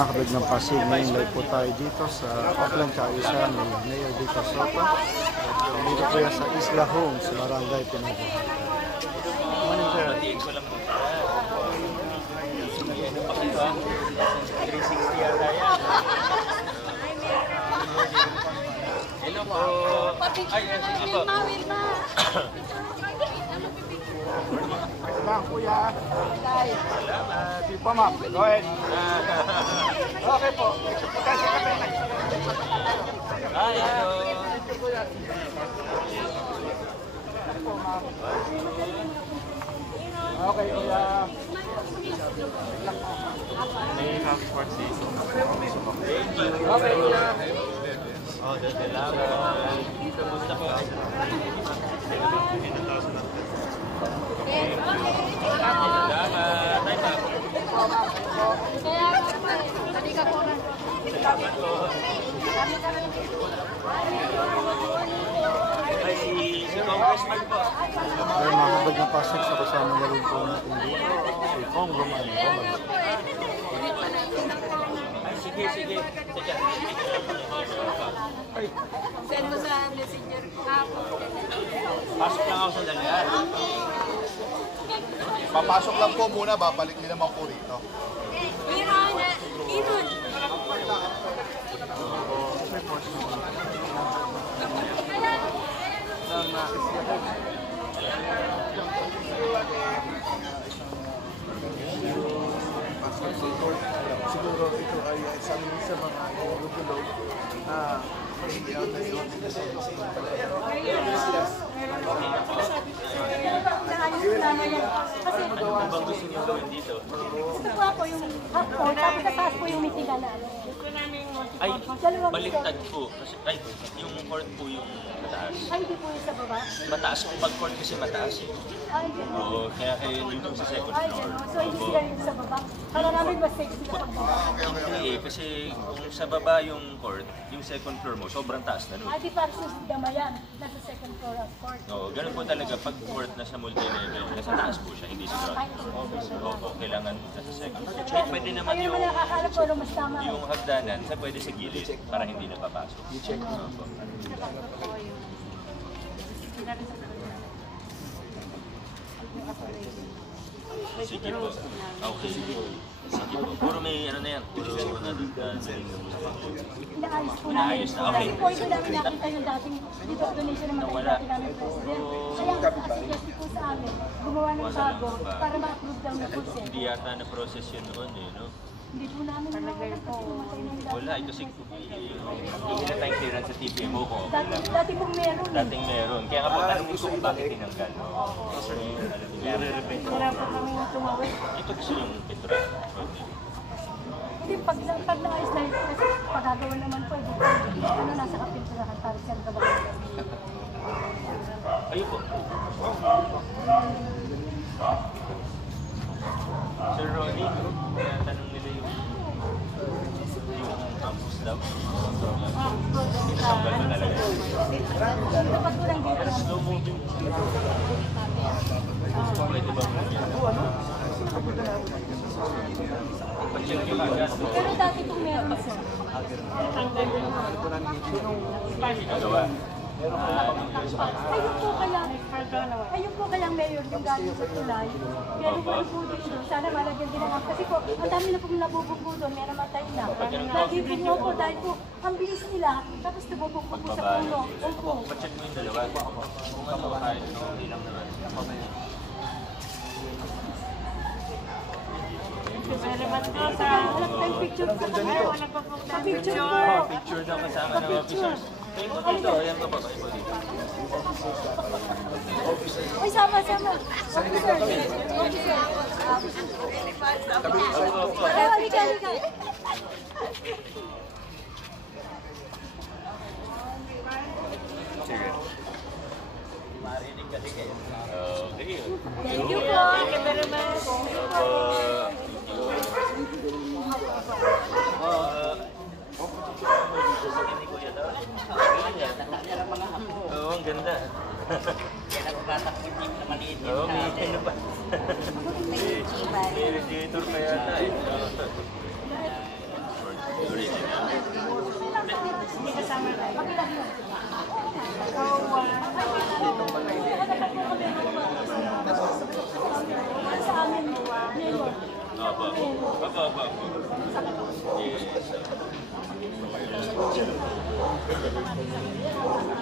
mga kabig ng Pasig, ngayon live po tayo dito sa Auckland Kaayusan ni Mayor Vico Soto. Dito po yan sa Isla Homes, Barangay Pinago. Morning sir. Ano pa kayo ha? 360 yata yan. Hello po. Ay, sige po. Lang kuya. Salamat. Si pa ma'am, go ahead. Okay po. Hi, hello. Okay kuya. May half sports dito. Thank you. Okay kuya. Oh, salamat. Kamusta po? Salamat. Ay, ma'am. Salamat po. Ay, si Congressman po. Pero mga kabig ng Pasig sa kasama na rin po natin dito. Si Congressman Roman. Ay, sige. Sige. Send mo sa messenger ko. Pasok lang ako sa dalian. Papasok lang po muna, babalik din naman po rito. Meron na. Inun. Siguro ito ay isang sa mga gugulo na hindi lang na yun. Kasi Ano bang gusto niyo gawin dito? gusto ko ako yung hapon, tapos nataas po yung meeting na. Ay, baliktad po. Kasi, ay, yung court po yung mataas. Ay, hindi po yung sa baba. Mataas po pag court kasi mataas eh. Ay, gano'n. Oo, kaya kayo dito sa second Ay, floor. gano'n. So, hindi sila yung sa baba. Para namin mas safe sila pag baba. Hindi eh, kasi kung sa baba yung court, yung second floor mo, sobrang taas na nun. Ay, di para sa damayan. Nasa second floor of court. Oo, ganun po talaga. Pag court na sa multi-level, nasa taas po siya, hindi sa ground. Oo, kailangan nasa second floor. Kahit pwede naman Ayun yung, naman nakakahanap ko mas tama. yung hagdanan, sa pwede sa gilid para hindi napapasok. I-check mo. Sige po. Okay. Sige po. Puro may ano na yan. Puro na dito. Inaayos po Inaayos na, okay. Kasi po ito namin nakita yung dating dito donation naman tayo Nawala. dati namin president. Kaya ang suggest po sa amin, gumawa ng bago para ma-approve daw na po siya. Hindi yata na-process yun noon eh, no? Hindi po namin nakakita kasi namatay na yung dati. Wala, ito siguro. Hindi na tayong clearance sa TPMO ko. Dati pong meron eh. Dating meron. Kaya nga po tanong ko kung bakit tinanggal. Wala po kami tumawid. Ito gusto yung Petra. Hindi, pag naayos na yun, kasi pagagawa naman po, ano, nasa kapinturahan para siya ang gabagan. Ayun po. Sir Ronnie, tanong nila yung campus daw. Tinatanggal ba talaga? Dapat ko lang dito. Pero slow moving. Pwede ba mo yan? Pag-check yung agad. Pero dati pong meron sir. Ginagawa. Ayun po kaya mayor yung galing sa tulay. Meron po po dito. Sana malagyan din naman. Kasi po, ang dami na pong nabubugo doon. May namatay na. Dahil po po, dahil po, ang bilis nila. Tapos nabubugo po sa puno. Opo. Pag-check mo yung dalawa. Kung ano, kahit okay lang naman. Wala tayong picture sa kanya. Sa picture po. Picture daw kasama ng officers. Kayo po dito. Ayan po ba? Kayo po dito. Uy, sama. Officer. Halika. Sige. Marinig kasi kayo. Okay. Thank you po. Thank you very much. Oo, ang ganda. Kaya nagtatakip na maliit yun. Oo, may ano pa. May radiator pa yata eh.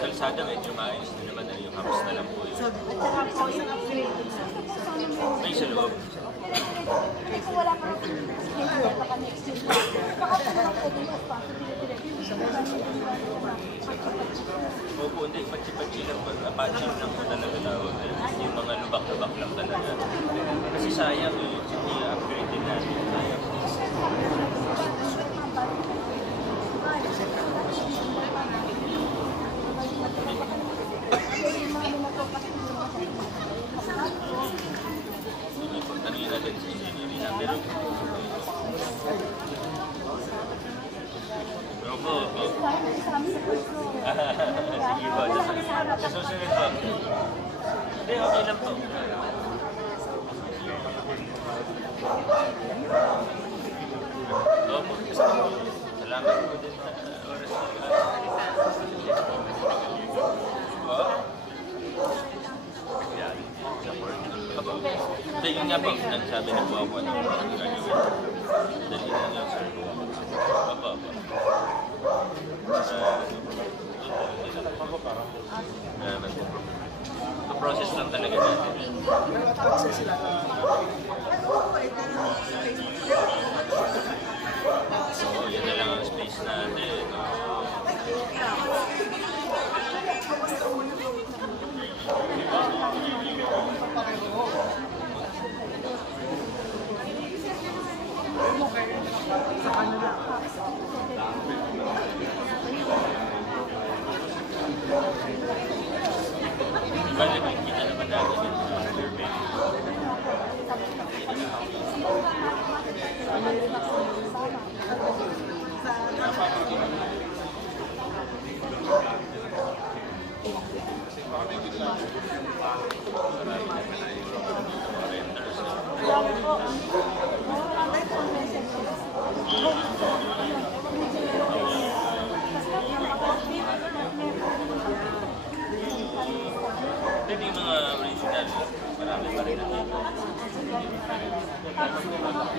Kalsada medyo maayos din naman, yung hams na lang po yun. At saka po, yung upgrade. May sa loob. Kasi kung wala pa schedule, baka next year pa. Baka po naman pwede mas pa. Opo, hindi, patsi-patsi lang po. Patching lang po talaga tawag. Yung mga lubak-lubak lang talaga. Kasi sayang eh, i-upgrade din natin. Sayang. Tanungin natin sa engineering na pero opo, opo. Sige po, sa susunod po. Hindi, okay lang po. Opo, salamat po din sa oras na yun nga po, nagsabi na po ako ng gagawin. Dali na lang sir. Opo, opo. Process lang talaga natin. So, yun na lang ang space natin. Bale, kita naman natin yung survey. Pero yung mga original, marami pa rin natin.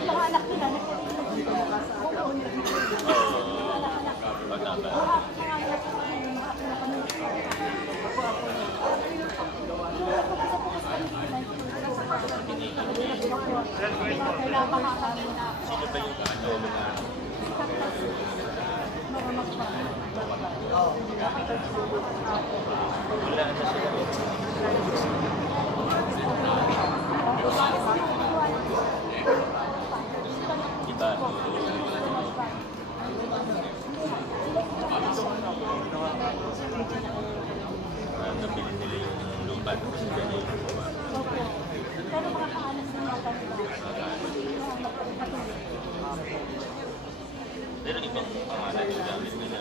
Mga anak nila, Sino ba yung wala na sila. Diba? Nabili nila yung lupa na kasi gano'n yung lupa. pero mga kaanak nila Pero ibang pangalan yung gamit nila.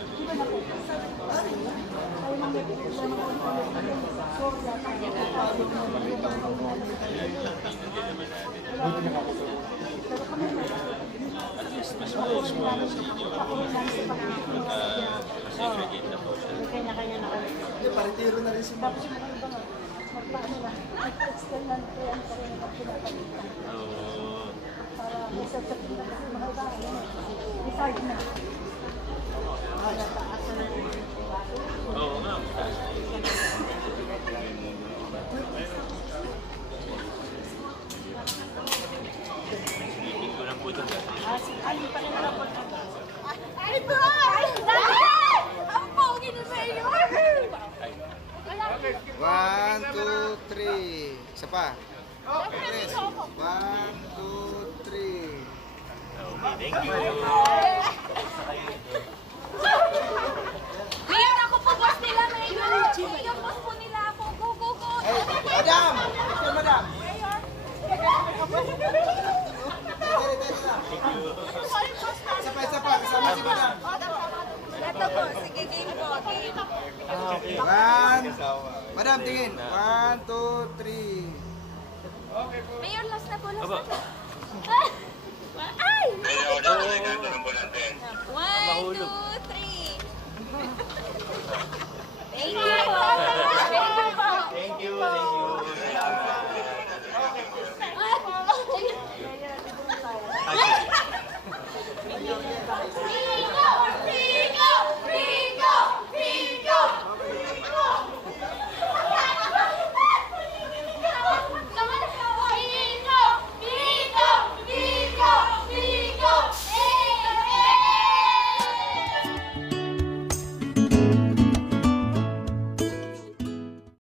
At least mas small sa inyo. Segregate na po siya. kanya-kanya na kami. Hindi, paritiro na rin si Ma'am. Tapos yung mga iba nga, magpaano na, extend na po yan pa rin ang pinapalitan. Oo. Para may set-up nila kasi mga iba, decide na. Para taas na rin. Oo nga. Silipin ko lang po ito. Alin pa rin na po. Ay, boy! Dali! Ang pogi na sa'yo! Ay. 1, 2, 3. Isa pa. 1, 2, 3. Okay, thank you. Ngayon ako po boss nila ngayon! Ngayon boss po nila ako! Go, go, go! Hey, madam! Ito, madam! Sorry, boss na! Isa pa, isa pa. Kasama si madam. Ito po, sige, game po. Game. Madam, tingin. 1, 2, 3. Mayor, last na po, last Aba. na po.